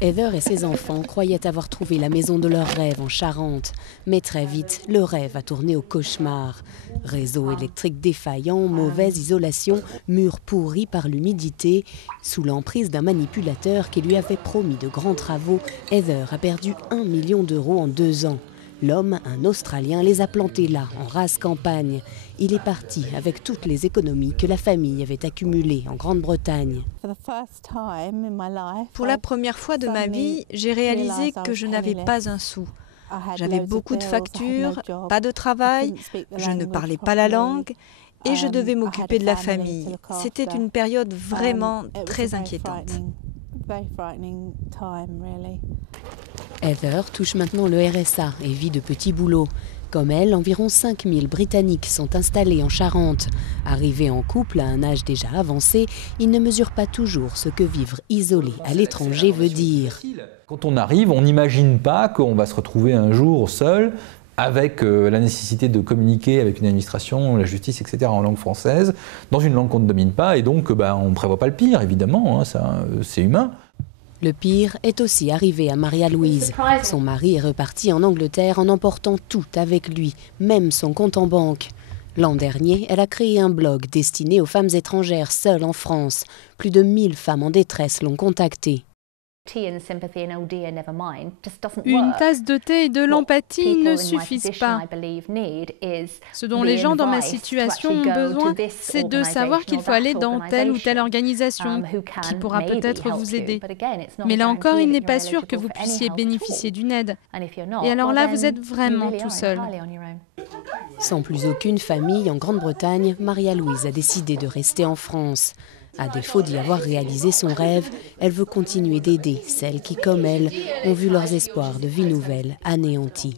Heather et ses enfants croyaient avoir trouvé la maison de leurs rêves en Charente. Mais très vite, le rêve a tourné au cauchemar. Réseau électrique défaillant, mauvaise isolation, murs pourris par l'humidité. Sous l'emprise d'un manipulateur qui lui avait promis de grands travaux, Heather a perdu 1 million d'euros en 2 ans. L'homme, un Australien, les a plantés là, en rase campagne. Il est parti avec toutes les économies que la famille avait accumulées en Grande-Bretagne. Pour la première fois de ma vie, j'ai réalisé que je n'avais pas un sou. J'avais beaucoup de factures, pas de travail, je ne parlais pas la langue et je devais m'occuper de la famille. C'était une période vraiment très inquiétante. Heather touche maintenant le RSA et vit de petits boulots. Comme elle, environ 5000 Britanniques sont installés en Charente. Arrivés en couple à un âge déjà avancé, ils ne mesurent pas toujours ce que vivre isolé à l'étranger veut dire. Quand on arrive, on n'imagine pas qu'on va se retrouver un jour seul avec la nécessité de communiquer avec une administration, la justice, etc. en langue française, dans une langue qu'on ne domine pas, et donc on ne prévoit pas le pire, évidemment, hein, c'est humain. Le pire est aussi arrivé à Maria-Louise. Son mari est reparti en Angleterre en emportant tout avec lui, même son compte en banque. L'an dernier, elle a créé un blog destiné aux femmes étrangères seules en France. Plus de 1000 femmes en détresse l'ont contactée. Une tasse de thé et de l'empathie ne suffisent pas. Ce dont les gens dans ma situation ont besoin, c'est de savoir qu'il faut aller dans telle ou telle organisation qui pourra peut-être vous aider. Mais là encore, il n'est pas sûr que vous puissiez bénéficier d'une aide. Et alors là, vous êtes vraiment tout seul. Sans plus aucune famille en Grande-Bretagne, Maria-Louise a décidé de rester en France. À défaut d'y avoir réalisé son rêve, elle veut continuer d'aider celles qui, comme elle, ont vu leurs espoirs de vie nouvelle anéantis.